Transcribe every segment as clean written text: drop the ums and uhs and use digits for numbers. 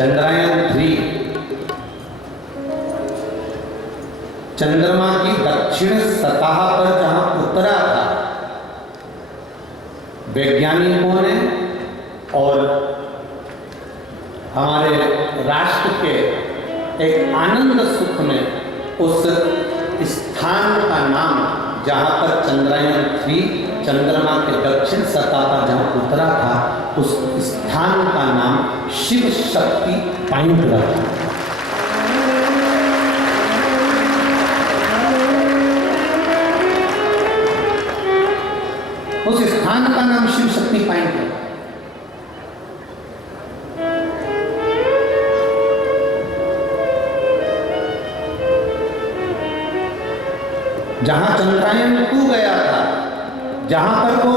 चंद्रयान-3 चंद्रमा की दक्षिण सतह पर जहां उतरा था, वैज्ञानिकों ने और हमारे राष्ट्र के एक आनंद सुख में उस स्थान का नाम, जहां पर चंद्रयान-3 चंद्रमा के दक्षिण सतह पर जहां उतरा था, उस स्थान का नाम शिव शक्ति पॉइंट रखा। उस स्थान का नाम शिव शक्ति पॉइंट है। जहां चंद्रयान-2 गया था, जहां पर वो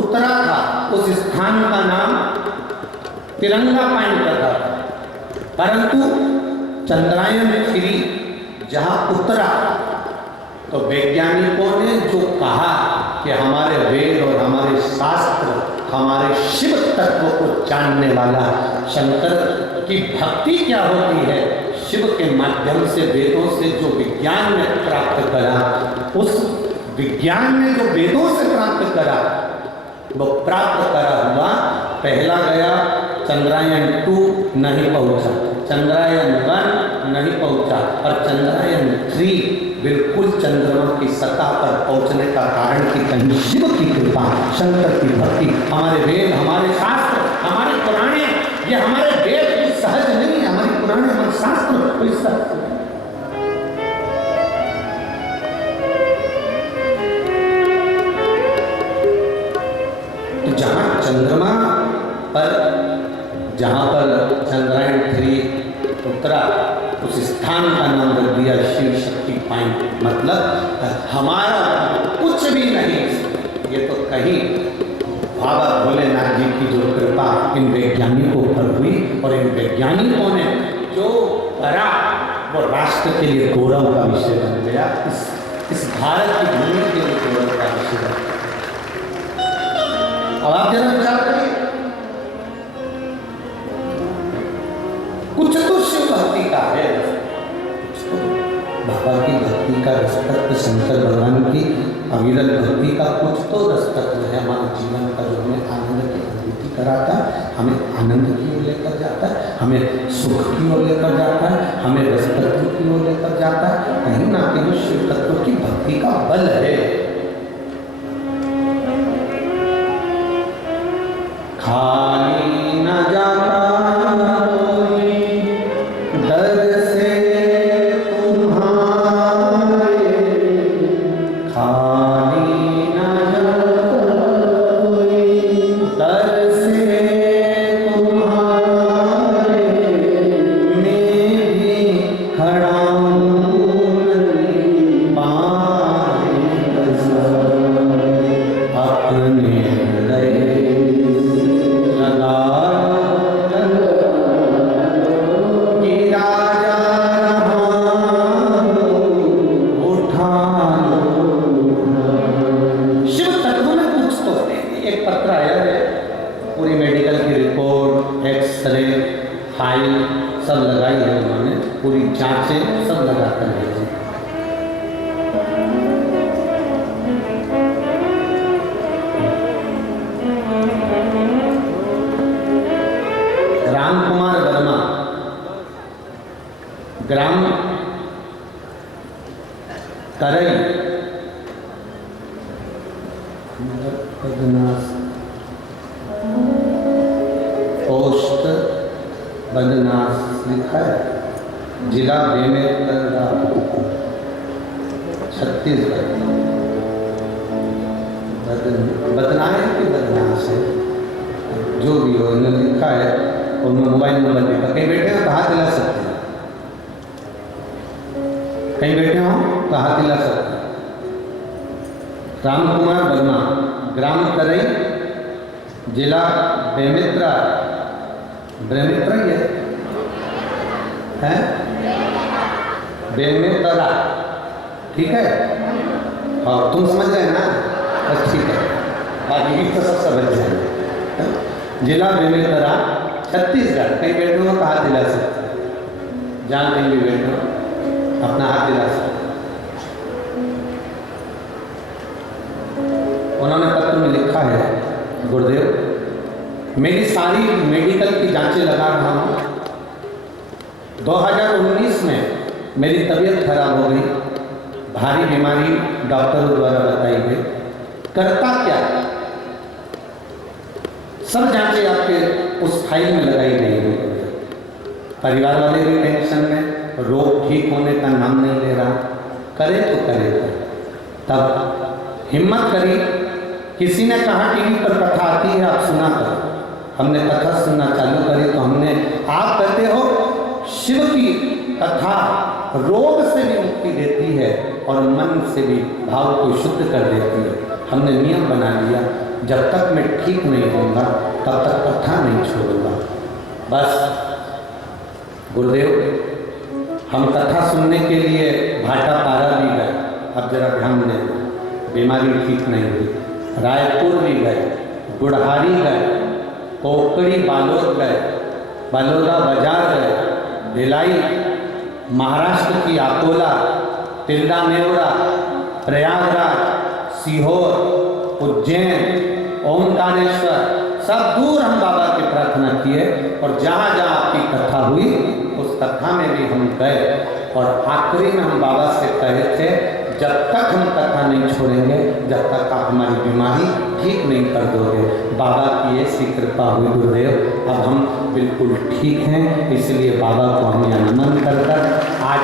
उतरा था, उस स्थान का नाम तिरंगा पॉइंट रखा था। परंतु चंद्रयान-3 जहां उतरा तो वैज्ञानिकों ने जो कहा कि हमारे वेद और हमारे शास्त्र हमारे शिव तत्व को जानने वाला, शंकर की भक्ति क्या होती है, शिव के माध्यम से वेदों से जो विज्ञान ने प्राप्त करा, उस विज्ञान ने जो वेदों से प्राप्त करा, वो प्राप्त करा हुआ पहला गया चंद्रयान-2 नहीं पहुंचा, चंद्रयान-1 नहीं पहुंचा, और चंद्रयान-3 बिल्कुल चंद्रमा की सतह पर पहुंचने का कारण कि कहीं शिव की कृपा, शंकर की भक्ति, हमारे वेद, हमारे शास्त्र, हमारे पुराणे, ये हमारे वेद कोई सहज नहीं है, हमारे पुराणे, हमारे शास्त्र कोई सहज नहीं। तो जहां चंद्रमा पर, जहां पर चंद्रयान-3 उतरा, उस स्थान का नाम रख दिया शिव शक्ति पॉइंट। मतलब हमारा कुछ भी नहीं, ये तो कहीं बाबा भोलेनाथ जी की जो कृपा इन वैज्ञानिकों पर हुई, और इन वैज्ञानिकों ने जो करा वो राष्ट्र के लिए गौरव का विषय बन गया, इस भारत की भूमि के लिए गौरव का विषय बन गया। अब आप जरा विचार करिए, कुछ तो शिव भक्ति का है, बाबा की भक्ति का रसतत्व, शंकर भगवान की अविरल भक्ति का कुछ तो रसतत्व है हमारे जीवन का, जो हमें आनंद की अनुभूति कराता है, हमें आनंद की ओर लेकर जाता है, हमें सुख की ओर लेकर जाता है, हमें रसतत्व की ओर लेकर जाता है। कहीं ना कहीं शिव तत्व की भक्ति का बल है। खाली न जाता ग्राम तरई पोस्ट बदनास लिखा है, जिला बेमेतरा, छत्तीसगढ़। बदनास है कि बदनास है, जो भी हो, इन्होंने लिखा है और मोबाइल नंबर लिखा। कहीं बैठे हो तो हाथ हिला सकते हैं, कहीं बैठे हो तो हाथ हिला सकते हैं। राम कुमार वर्मा, ग्राम करई, जिला बेमेतरा, बेमेतरा ही है बेमेतरा, ठीक है। और तुम समझ गए ना, बस ठीक है, बाकी तो सब समझ जाएंगे। जिला बेमेतरा, छत्तीसगढ़ कहीं बैठे हो तो हाथ हिला सकते हैं, जहाँ कहीं भी बैठे हो अपना हाथ हिला सकते हैं। उन्होंने पत्र में लिखा है, गुरुदेव मेरी सारी मेडिकल की जांचें लगा रहा हूँ, 2019 में मेरी तबीयत खराब हो गई, भारी बीमारी डॉक्टरों द्वारा बताई गई, करता क्या, सब जांचें आपके उस फाइल में लगाई गई है। परिवार वाले भी टेंशन में, रोग ठीक होने का नाम नहीं ले रहा, करे तो करे तो। तब हिम्मत करी, किसी ने कहा टीवी पर कथा आती है आप सुना करो, हमने कथा सुनना चालू करी तो हमने, आप कहते हो शिव की कथा रोग से भी मुक्ति देती है और मन से भी भाव को शुद्ध कर देती है। हमने नियम बना लिया, जब तक मैं ठीक नहीं होऊंगा तब तक कथा नहीं छोड़ूंगा। बस गुरुदेव हम कथा सुनने के लिए भाटा पारा भी गए, अब जरा ध्यान दें, बीमारी ठीक नहीं हुई, रायपुर भी गए, गुड़हारी गए, कोकड़ी बालोद गए, बलौदा बाजार गए, भिलाई, महाराष्ट्र की अकोला, तिल्दा नेवरा, प्रयागराज, सीहोर, उज्जैन, ओमकारेश्वर, सब दूर हम बाबा की प्रार्थना किए और जहाँ जहाँ आपकी कथा हुई उस कथा में भी हम गए और आखिरी में हम बाबा से कहे थे जब तक हम कथा नहीं छोड़ेंगे, जब तक आप हमारी बीमारी ठीक नहीं कर दोगे। बाबा की ऐसी कृपा हुई गुरुदेव, अब हम बिल्कुल ठीक हैं, इसलिए बाबा को हम नमन कर आज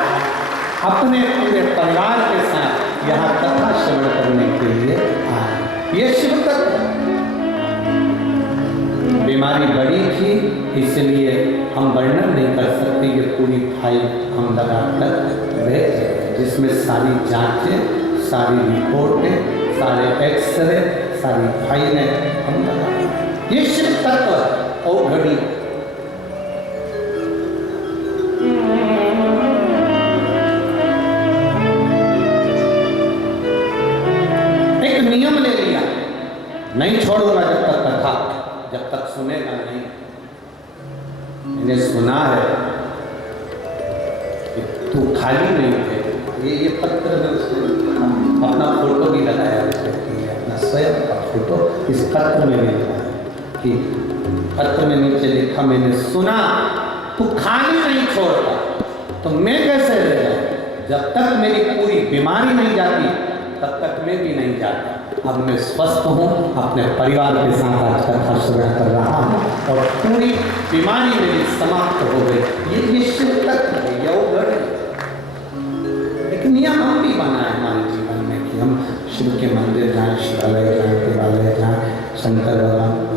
अपने पूरे परिवार के साथ यहाँ कथा श्रवण करने के लिए आए। ये शिव तत्व, बीमारी बड़ी थी इसलिए हम वर्णन नहीं कर सकते, ये पूरी फाइल हम लगा कर भेजे जिसमें सारी जांचें, सारी रिपोर्टें, सारे एक्सरे, सारी फाइलें हम लगा। ये शिव तत्व और घड़ी एक नियम ले लिया, नहीं छोड़ूंगा जब तक कथा, जब तक सुनेगा नहीं। मैंने सुना है कि तू खाली नहीं थे, ये पत्र में उसने अपना फोटो भी लगाया, अपना स्वयं का फोटो इस पत्र में भी लगाया कि पत्र में नीचे लिखा, मैंने सुना तू खाली नहीं छोड़ता, तो मैं कैसे रह जाऊं, जब तक मेरी पूरी बीमारी नहीं जाती तब तक मैं भी नहीं जाता। अब मैं स्वस्थ हूँ, अपने परिवार के साथ आज कथा श्रवण कर रहा हूँ और पूरी बीमारी मेरी समाप्त हो गई। ये शिव तत्व है, ये अवगढ़ है। एक नियम हम भी बनाए हमारे जीवन में कि हम शिव के मंदिर जाएं, शिवालय जाएं, देवालय जाएं, शंकर भगवान को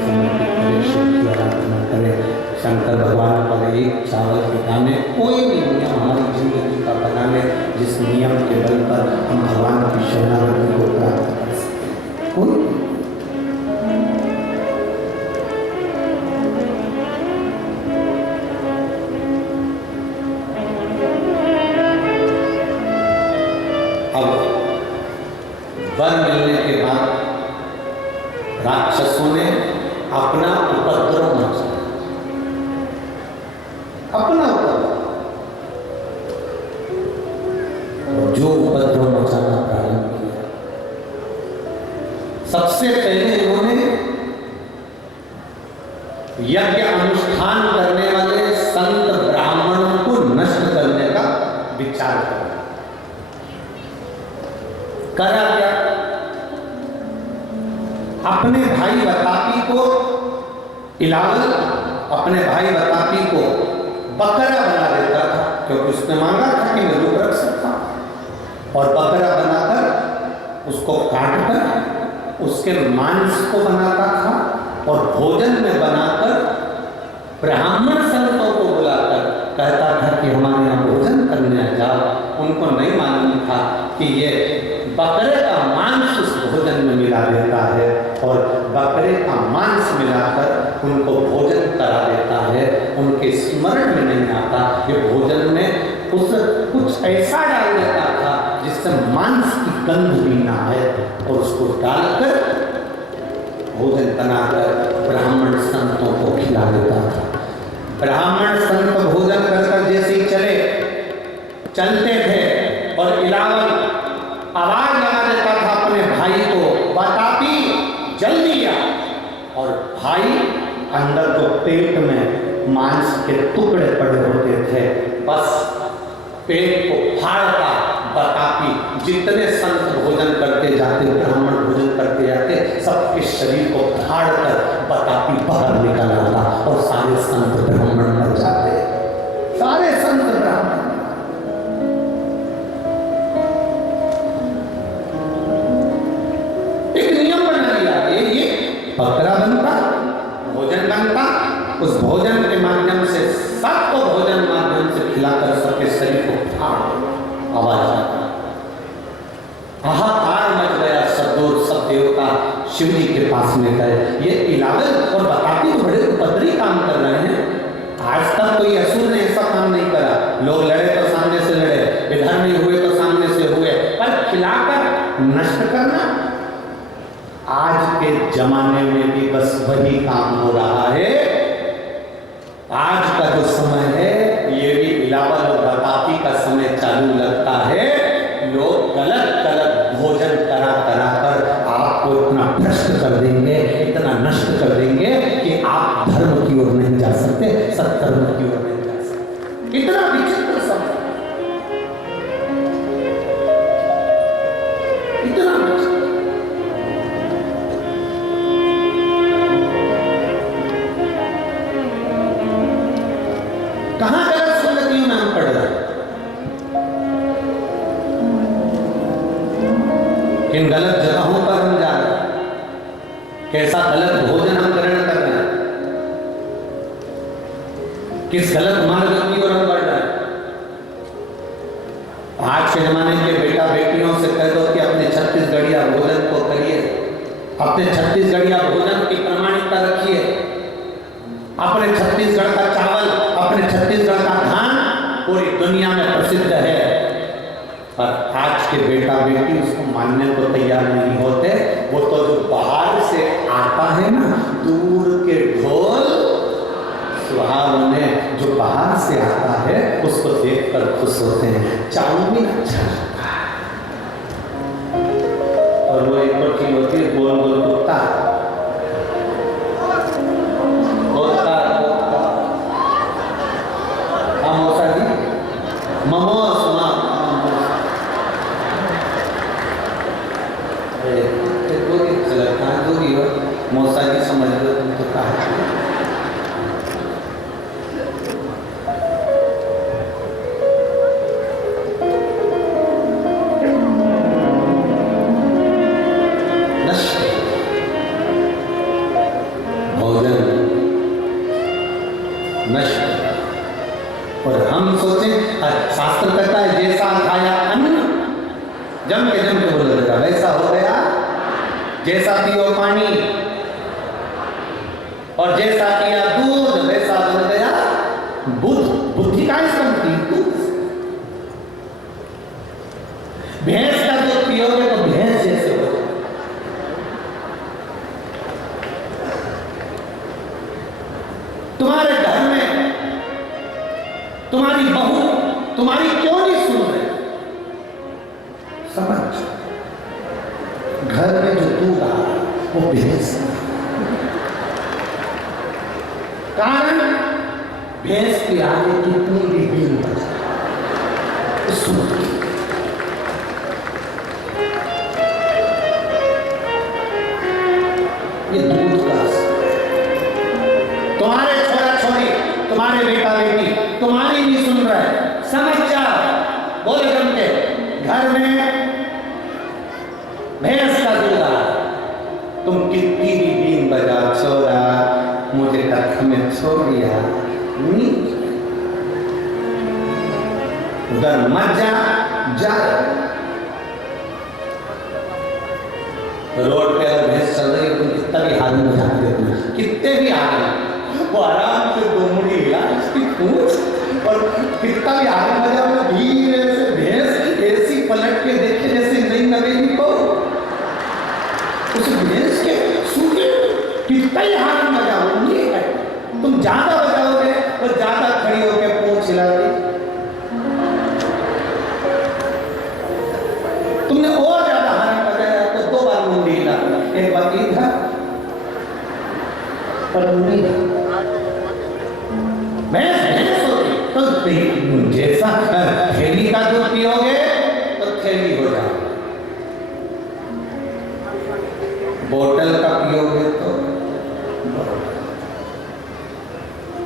समर्पित करें, शिव की आराधना करें, शंकर भगवान पर एक चावल के दाने, कोई भी नियम हमारी जिंदगी का बनाने जिस नियम के बल पर हम भगवान की शरणागति को प्राप्त कर सकते। कोई अब वर मिलने के बाद राक्षसों ने अपना उपद्रव मचाया, अपना उपद्रव, जो उपद्रव मचाना प्रारंभ किया, सबसे पहले इन्होंने यज्ञ अनुष्ठान करने वाले संत ब्राह्मणों को नष्ट करने का विचार करा क्या? अपने भाई बतापी को इलावल, अपने भाई बतापी को बकरा बना देता था, क्योंकि उसने मांगा था कि मैं रूप रख सकता हूं, और बकरा बनाकर उसको काटकर उसके मांस को बनाता था और भोजन में बनाकर ब्राह्मण संतों को बुलाकर कहता था कि हमारे यहाँ भोजन करने जाओ। उनको नहीं मालूम था कि ये बकरे का मांस उस भोजन में मिला देता है और बकरे का मांस मिलाकर उनको भोजन करा देता है। उनके स्मरण में नहीं आता कि भोजन में उस कुछ ऐसा डाल देता था जिससे मांस की गंध भी ना आए, और उसको डालकर भोजन बनाकर ब्राह्मण संतों को खिला देता भाई अंदर जो पेट में मांस के टुकड़े पड़े होते थे, बस पेट को फाड़ता बताती जितने संत भोजन करते जाते, ब्राह्मण भोजन करते जाते, सबके शरीर को फाड़कर बताती बाहर निकल आता और सारे संत ब्राह्मण बन जाते, सारे संत ब्राह्मण। एक नियम बना लिया, ये बकरा बनता, भोजन बनता, उस भोजन के माध्यम से सबको भोजन माध्यम से खिलाकर सबके शरीर को फाड़ आवाज आता, हाहाकार मच गया, सब दूर सब देवता शिव जी के पास में गए। ये इलावल और बताती तो बड़े उपद्रवी काम कर रहे हैं। आज तक कोई असुर ने ऐसा काम नहीं करा, लोग लड़े तो सामने से लड़े, इधर नहीं हुए तो सामने से हुए, पर खिलाकर नष्ट करना आज के जमाने में भी बस वही काम हो रहा है। आज का जो समय है ये भी इलावल और बताती का समय चालू लगता है। लोग गलत गलत भोजन करा करा कर आपको इतना भ्रष्ट कर देंगे, इतना नष्ट कर देंगे कि आप धर्म की ओर नहीं जा सकते, सत्कर्म की ओर नहीं जा सकते। इतना विचित्र समय, इतना विचित्र। कहां गलत संगतियों में हम पड़ रहे हैं, किन गलत जगहों पर हम जा रहे हैं, कैसा गलत भोजन हम ग्रहण कर रहे हैं, किस गलत मार्ग की ओर हम बढ़ रहे हैं। आज के जमाने के बेटा बेटियों से कह दो कि अपने छत्तीसगढ़िया भोजन को करिए, अपने छत्तीसगढ़िया भोजन की प्रामाणिकता रखिए, अपने छत्तीसगढ़ का चावल, अपने छत्तीसगढ़ का धान पूरी दुनिया में प्रसिद्ध है। पर आज के बेटा बेटी उसको मानने को तैयार नहीं होते। वो तो जो बाहर से आता है ना, दूर के ढोल सुहावने, जो बाहर से आता है उसको देखकर खुश होते हैं। चाउमीन अच्छा लगता है, और वो एक रोटी होती है गोल गोल कुत्ता, मोमोस मौसा की समझ लो तुम तो कहा। भोजन नष्ट, और हम सोचे शास्त्र कहता है जैसा खाया अन्न जम के बोलेगा वैसा हो गया, जैसा पियो पानी और जैसा किया दूध वैसा बन गया बुद्ध। बुद्धि का बनती दूध, भैंस का दूध पियोगे तो भैंस जैसे हो। तुम्हारे घर में तुम्हारी बहू तुम्हारी क्यों नहीं सुन रहे, समझ, घर में जो दूध आ वो भैंस, कारण भैंस के आगे कितनी भी बीन बच ये दूध का, तुम्हारे छोरा छोरी, तुम्हारे बेटा बेटी तुम्हारी नहीं सुन रहे, समझ जाओ। बोले जम के घर में भैंस का दूध आ, तुम कितनी भी बीन बजा छोरा मुझे कथा में छोड़ दिया, उधर मत जा। रोड पे अगर भैंस चल रही है तुम कितना भी हाथ में बजा देते, कितने भी हाथ, वो आराम से दुमड़ी हिला इसकी पूंछ, और कितना भी हाथ बजा में धीरे से भैंस ऐसी पलट के देखे जैसे नहीं लगेगी को, उस भैंस के सूखे कितना ही हाथ बजाओगे, तुम ज्यादा बजाओगे और ज्यादा खड़ी होकर पूंछ हिलाती, तुमने और ज्यादा हाथ बजाया तो 2 बार मुंडी हिला, एक बार इधर पर नहीं भैंस होती तो जैसा थैली का दूध पियोगे तो थैली हो जाओगे, बोतल का पियोगे तो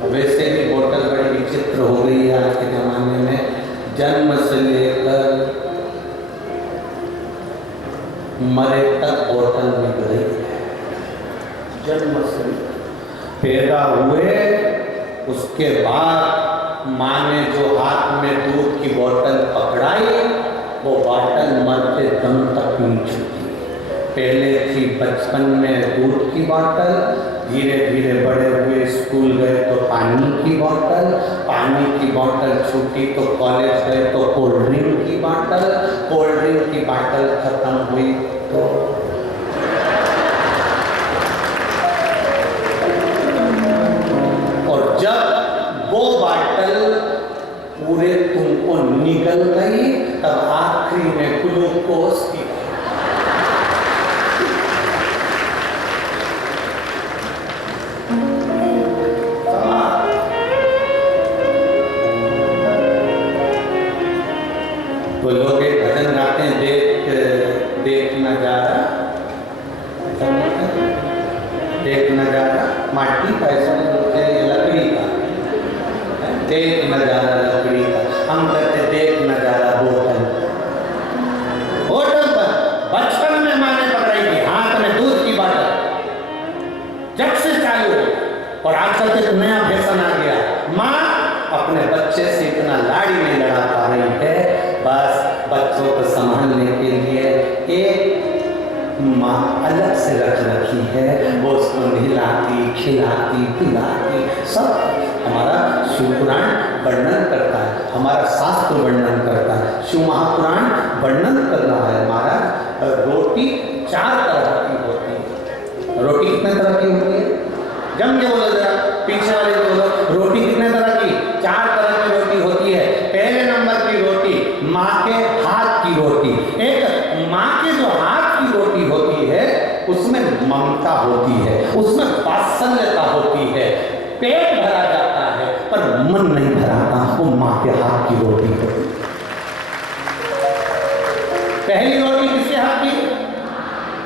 वैसे भी बोतल बड़ी विचित्र हो गई है आज के जमाने में। जन्म से लेकर मरे तक बोतल मिल रही है। जन्म से पैदा हुए उसके बाद माँ ने जो हाथ में दूध की बोतल पकड़ाई वो बोतल मरते दम तक नहीं छूटी। पहले थी बचपन में दूध की बोतल, धीरे धीरे बड़े हुए स्कूल गए तो पानी की बोतल, पानी की बोतल छूटी तो कॉलेज गए तो कोल्ड ड्रिंक की बोतल, कोल्ड ड्रिंक की बोतल खत्म हुई तो और जब वो बोतल पूरे तुमको निगल गई तब आखिरी में ग्लूकोज की तो लोग एक भजन गाते हैं, देख नजारा, देख नजारा माटी का, ऐसा लकड़ी का, देख नजारा लकड़ी का। हम कहते देख नजारा बोतल, बोतल पर बचपन में माँ ने पकड़ाई थी हाथ में दूध की बोतल, जब से चालू हो। और आजकल के नया फैशन आ गया, माँ अपने बच्चे से इतना लाड़ी नहीं लड़ा पा रही है, बस बच्चों को संभालने के लिए एक माँ अलग से रख रखी है, वो उसको नहलाती खिलाती पिलाती सब। हमारा शिव पुराण वर्णन करता है, हमारा शास्त्र वर्णन करता है, शिव महापुराण वर्णन कर रहा है। महाराज रोटी 4 तरह की होती है। रोटी कितने तरह की होती है? जम के बोलो जरा, पीछे वाले बोलो, रोटी कितने तरह की? 4 तरह की रोटी होती है। पहले नंबर की रोटी माँ के हाथ की रोटी। एक माँ के जो हाथ की रोटी होती है उसमें ममता होती है, उसमें वात्सल्यता होती है, पेट भरा जाता है पर मन नहीं भराता, वो माँ के हाथ की रोटी होती है। पहली रोटी किसके हाथ की?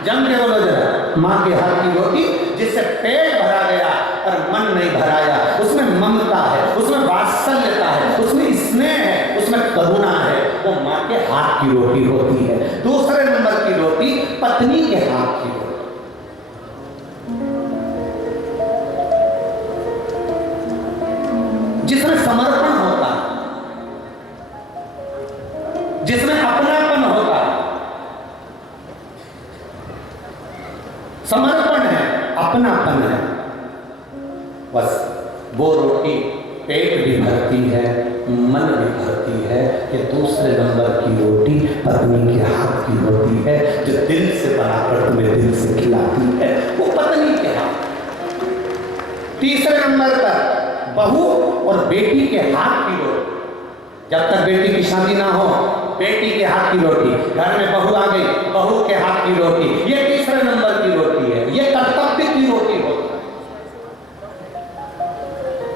जम के बोलो जरा, माँ के हाथ की रोटी, जिससे पेट भरा गया और मन नहीं भराया। उसमें ममता है, उसमें वात्सल्यता है, उसमें स्नेह है, उसमें करुणा है, वो माँ के हाथ की रोटी होती है। दूसरे नंबर की रोटी पत्नी के हाथ की रोटी, जिसमें समर्पण होता है, जिसमें अपनापन होता है। समर्पण है, अपनापन है, बस वो रोटी पेट भी भरती है, मन भी भरती है। ये दूसरे नंबर की रोटी पत्नी के हाथ की होती है, जो दिल से बनाकर तुम्हें दिल से खिलाती है, वो पत्नी के हाथ। तीसरे नंबर पर बहू और बेटी के हाथ की रोटी। जब तक बेटी की शादी ना हो, बेटी के हाथ की रोटी, घर में बहू आ गई, बहू के हाथ की रोटी, ये तीसरे नंबर की रोटी है, ये कर्तव्य की रोटी होती है।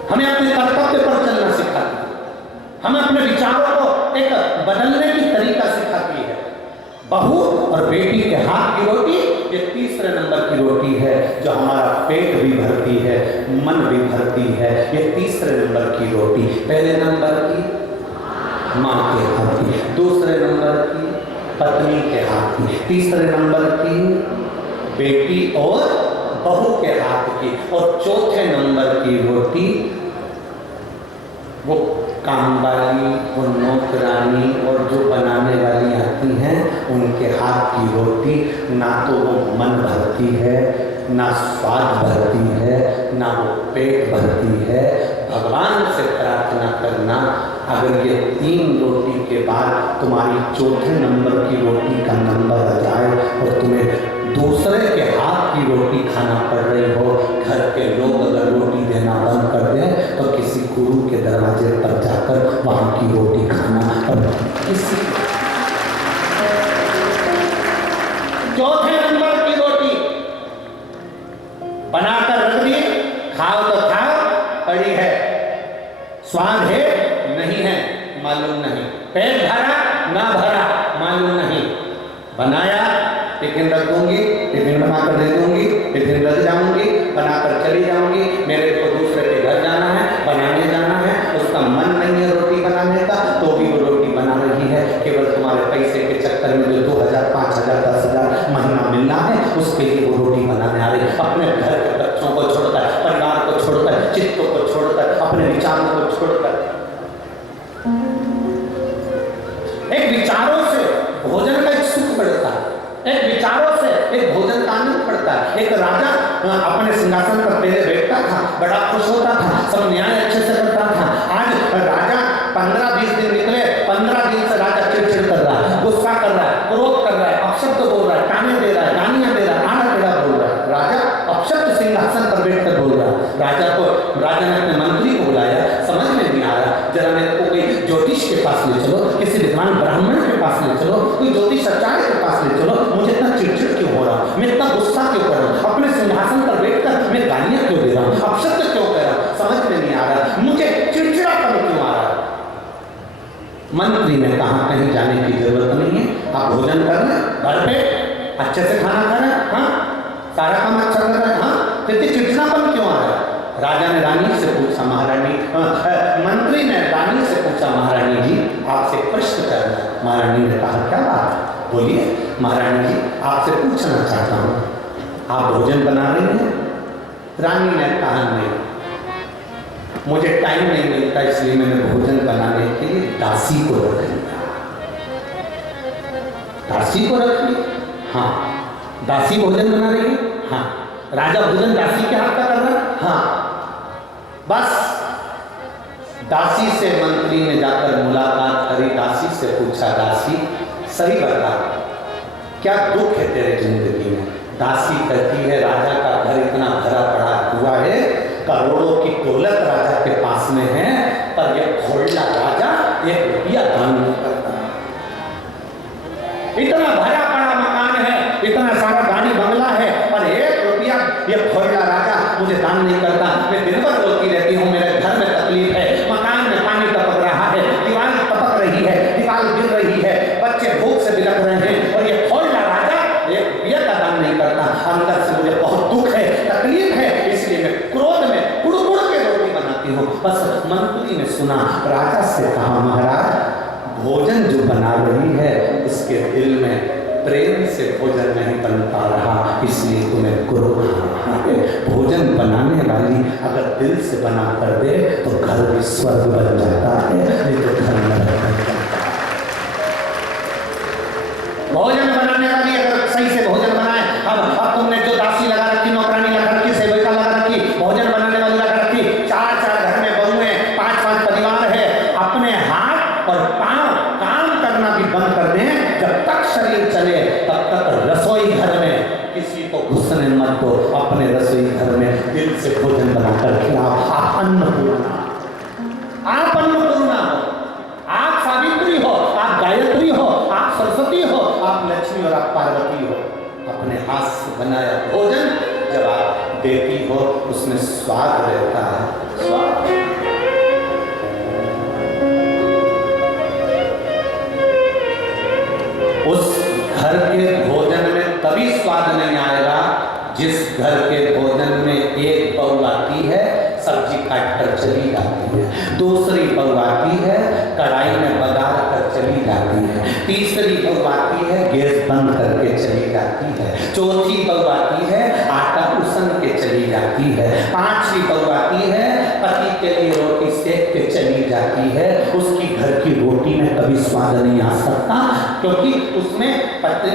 हमें अपने कर्तव्य पर चलना सिखाती है, हमें अपने विचारों को एक बदलने की तरीका सिखाती है। बहू और बेटी के हाथ की रोटी ये तीसरे नंबर की रोटी है, जो हमारा पेट भी भरती है, मन भी भरती है। ये तीसरे नंबर की रोटी। पहले नंबर की माँ के हाथ की, दूसरे नंबर की पत्नी के हाथ की, तीसरे नंबर की बेटी और बहू के हाथ की, और चौथे नंबर की रोटी वो काम वाली और नौकरानी और जो बनाने वाली आती हैं उनके हाथ की रोटी। ना तो वो मन भरती है, ना स्वाद भरती है, ना वो पेट भरती है। भगवान से प्रार्थना करना, अगर ये 3 रोटी के बाद तुम्हारी चौथे नंबर की रोटी का नंबर आ जाए और तुम्हें दूसरे के हाथ की रोटी खाना पड़ रही हो, घर के लोग अगर रोटी देना बंद कर दें तो किसी गुरु के दरवाजे पर जाकर वहाँ की रोटी खाना। और किसी चौथे नंबर की रोटी बनाकर रख दी, खाओ तो खाओ, पड़ी है, स्वाद है नहीं है मालूम नहीं, पेट भरा ना भरा मालूम नहीं, बनाया टिफिन रख दूंगी, टिफिन बनाकर दे दूंगी, टिफिन रख जाऊंगी, बनाकर चली जाऊंगी, मेरे को दूसरे के घर जाना है, बनाने जाना है, उसका मन नहीं है रोटी बनाने का, तो भी वो रोटी बना रही है, केवल तुम्हारे पैसे के चक्कर में जो 2000, 5000, 10,000 महीना मिलना है, उसके लिए वो रोटी बनाने आ रही है। अपने घर के बच्चों को छोड़कर, परिवार को छोड़कर, चित्तों को छोड़कर, अपने विचारों को छोड़कर, एक विचारों से भोजन का एक सुख बढ़ता है, एक विचारों से एक भोजन का आनंद पड़ता है। एक राजा अपने सिंहासन पर पहले बैठता था, बड़ा खुश होता था, सब न्याय अच्छे से करता था। आज राजा 15-20 दिन निकले, 15 दिन से राजा चिड़चिड़ कर रहा है, गुस्सा कर रहा है, क्रोध कर रहा है, अपशब्द बोल रहा है, ताने दे रहा है, गालियां दे रहा है, आड़ा टेढ़ा बोल रहा है। राजा अपशब्द सिंहासन पर बैठकर बोल रहा है। राजा ने अपने मंत्री को बुलाया, समझ में नहीं आ रहा, जरा मेरे को कोई ज्योतिष के पास ले चलो, किसी विद्वान ब्राह्मण के पास ले चलो, कोई ज्योतिष आचार्य के पास ले चलो, मुझे इतना चिड़चिड़ क्यों हो रहा, मैं इतना गुस्सा क्यों कर रहा हूँ, अपने सिंहासन पर बैठकर मैं गालियां क्यों दे रहा हूँ, अपशब्द क्यों कह रहा हूँ, समझ में नहीं आ रहा, मुझे चिड़चिड़ापन क्यों आ रहा है। मंत्री ने कहा कहीं जाने की जरूरत नहीं है, आप भोजन कर रहे घर पे अच्छे से खाना खा रहे हैं, हाँ सारा काम अच्छा कर रहे हैं, हाँ फिर चिड़चिड़ापन क्यों आ रहा है। राजा ने रानी से पूछा, मंत्री ने रानी से पूछा, महारानी जी आपसे प्रश्न करना। महारानी ने कहा क्या बात है, बोलिए। महारानी जी आपसे पूछना चाहता हूँ, आप भोजन बना रही हैं। रानी ने कहा नहीं, मुझे टाइम नहीं मिलता, इसलिए मैंने भोजन बनाने के लिए दासी को रख लिया। दासी को रख लिया, हाँ दासी भोजन बना रही है, हाँ राजा भोजन दासी के हाथ का कर रहा है, हाँ बस। दासी से मंत्री ने जाकर मुलाकात करी, दासी से पूछा, दासी सही बता क्या दुख है तेरे जिंदगी में। दासी कहती है राजा का घर इतना भरा पड़ा हुआ है, करोड़ों की दौलत राजा के पास में है, पर यह खोलना राजा 1 रुपया दान नहीं करता। इतना भरा पड़ा मकान है, इतना सारा गाड़ी बंगला है, पर 1 रुपया यह खोलना राजा मुझे दान नहीं करता। मैं दिन भर रोती रहती हूँ, मेरे घर में तकलीफ है, मकान में पानी टपक रहा है, दीवार टपक रही है, दीवार गिर रही है, बच्चे भूख से बिलख रहे हैं, और ये खोलना राजा 1 रुपया का दान नहीं करता। अंदर से मुझे बहुत दुख है, तकलीफ है, इसलिए मैं क्रोध में कुड़-कुड़ के रोटी बनाती हूँ। बस मंत्री ने सुना, राजा से कहा, महाराज भोजन जो बना रही है उसके दिल में प्रेम से भोजन नहीं बन पा रहा, इसलिए तुम्हें क्रोध आ रहा है। भोजन बनाने वाली अगर दिल से बना कर दे तो घर भी स्वर्ग बन जाता है, नहीं तो घर नरक बन जाता है। भोजन बनाने वाली अगर सही से भोजन बनाए, अब तुमने जो दासी लगा रखी, नौकरानी लगा रखी, सेविका लगा रखी, भोजन बनाने वाली लगा रखी, 4-4 घर में बहुएं, 5-5 परिवार है, अपने हाथ और पांव काम करना भी बंद कर दें, जब तक शरीर चले तब तक रसोई घर में किसी को घुसने मत दो। अपने रसोई घर में दिल से भोजन बनाकर खिलाओ। आप अन्नपूर्णा, आप अन्नपूर्णा हो, आप सावित्री हो, आप गायत्री हो, आप सरस्वती हो, आप लक्ष्मी और आप पार्वती हो। अपने हाथ से बनाया भोजन जब आप देती हो उसमें स्वाद रहता है, स्वाद। उस घर के भोजन में तभी स्वाद नहीं आएगा जिस घर के भोजन में एक बहू आती है, सब्जी काट कर चली जाती है, दूसरी बहू आती है, कढ़ाई में बघार कर चली जाती है, तीसरी बहू आती है, गैस बंद करके चली जाती है, चौथी बहू आती है, आटा उसन के चली जाती है, 5वीं बहू आती है, पति के लिए रोटी सेक के चली जाती है। उसकी घर की रोटी में कभी स्वाद नहीं आ सकता, क्योंकि उसमें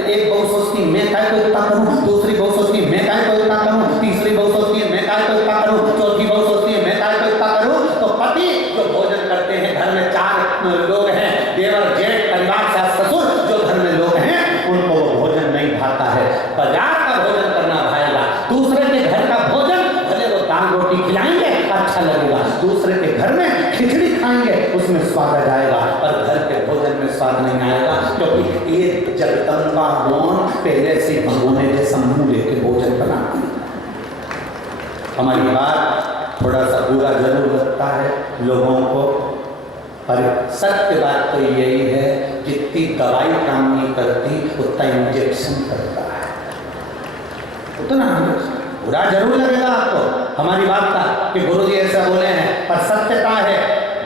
एक बहू सोचती मैं काय को इतना करूं, दूसरी बहू सोचती मैं काय को इतना करूं, तीसरी बहू सोचती है मैं काय को इतना करूं, चौथी बहू सोचती है मैं काय को इतना करूं। तो पति जो भोजन करते हैं, घर में 4 लोग हैं, देवर जेठ परिवार सास ससुर, जो घर में लोग हैं उनको भोजन नहीं भाता है। बाजार का भोजन करना भाएगा, दूसरे के घर का भोजन भले वो दाल रोटी खिलाएंगे अच्छा लगेगा, दूसरे के घर में खिचड़ी खाएंगे उसमें स्वाद आ जाएगा, पर घर के भोजन में स्वाद नहीं आएगा, क्योंकि ये जगदम्बा मौन पहले से भगोने के समूह लेके भोजन बनाती है। हमारी बात थोड़ा सा बुरा जरूर लगता है लोगों को, पर सत्य बात तो यही है, जितनी दवाई काम नहीं करती उतना इंजेक्शन करता है, उतना बुरा जरूर लगेगा आपको हमारी बात का कि गुरुजी ऐसा बोले हैं, पर सत्यता है।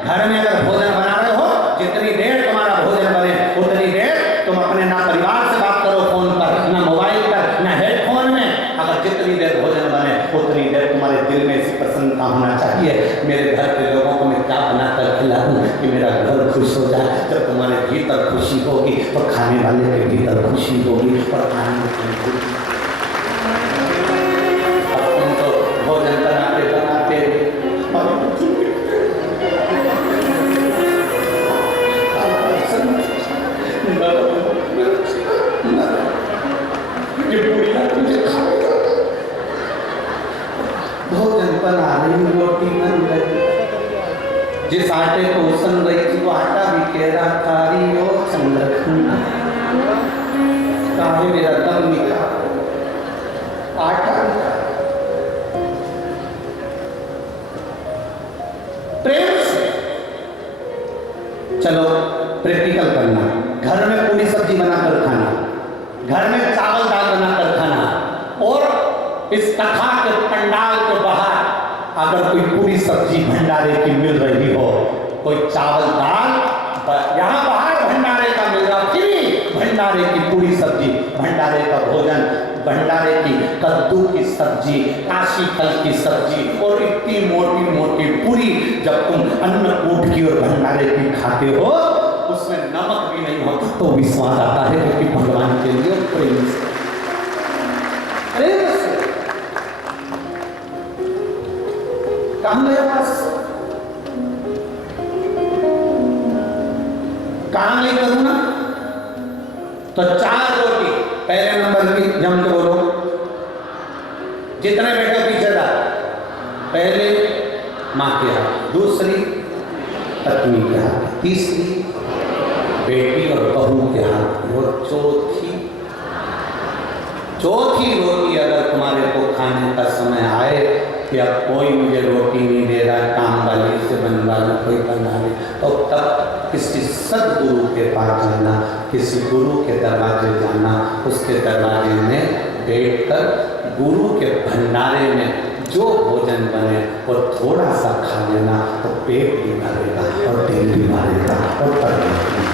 घर में अगर भोजन बना रहे हो, जितनी देर तुम्हारा भोजन बने उतनी देर तुम अपने ना परिवार से बात करो फोन पर, ना मोबाइल पर, ना हेडफोन में। अगर जितनी देर भोजन बने उतनी देर तुम्हारे दिल में ऐसी प्रसन्नता होना चाहिए, मेरे घर के लोगों को मैं क्या बनाकर खिलाऊं कि मेरा घर खुश हो जाए। जब तुम्हारे भीतर खुशी होगी तो खाने वाले के भीतर खुशी होगी और खाने में भोजन बनाते बनाते भोजन बना रही, रोटी बन गई, जिस आटे को सन रही थी वो आटा भी कह रहा कारी हो चंद्रखंडा, काहे मेरा दम निकाल आटा प्रेम से। चलो प्रैक्टिकल करना, घर में पूरी सब्जी बनाकर खाना, घर में चावल दाल बनाकर खाना, और इस कथा के पंडाल के बाहर अगर कोई पूरी सब्जी भंडारे की मिल रही हो, कोई चावल दाल यहाँ बाहर भंडारे का मिल रहा, कि भंडारे की पूरी सब्जी, भंडारे का भोजन, भंडारे की कद्दू की सब्जी, काशी फल की सब्जी और इतनी मोटी मोटी पूरी जब तुम अन्नकूट की और भंडारे की खाते हो, उसमें नमक भी नहीं हो तो भी स्वाद आता है, क्योंकि भगवान के लिए प्रेम से, प्रेम से। कहाँ गया बस, कहाँ नहीं करूँ ना, तो 4 रोटी पहले नंबर की जम के बोलो, जितने बेटे पीछे था, पहले माँ के हाथ, दूसरी पत्नी के हाथ, तीसरी बेटी और बहू के हाथ, और चौथी रोटी अगर तुम्हारे को खाने का समय आए कि अब कोई मुझे रोटी नहीं दे रहा, काम वाली से बनवा लो, कोई बना ले, तो तब किसी सदगुरु के पास जाना, किसी गुरु के दरवाजे जाना, उसके दरवाजे में बैठकर गुरु के भंडारे में जो भोजन बने वो थोड़ा सा खा लेना, तो पेट भी भरेगा और दिल भी भरेगा और परमात्मा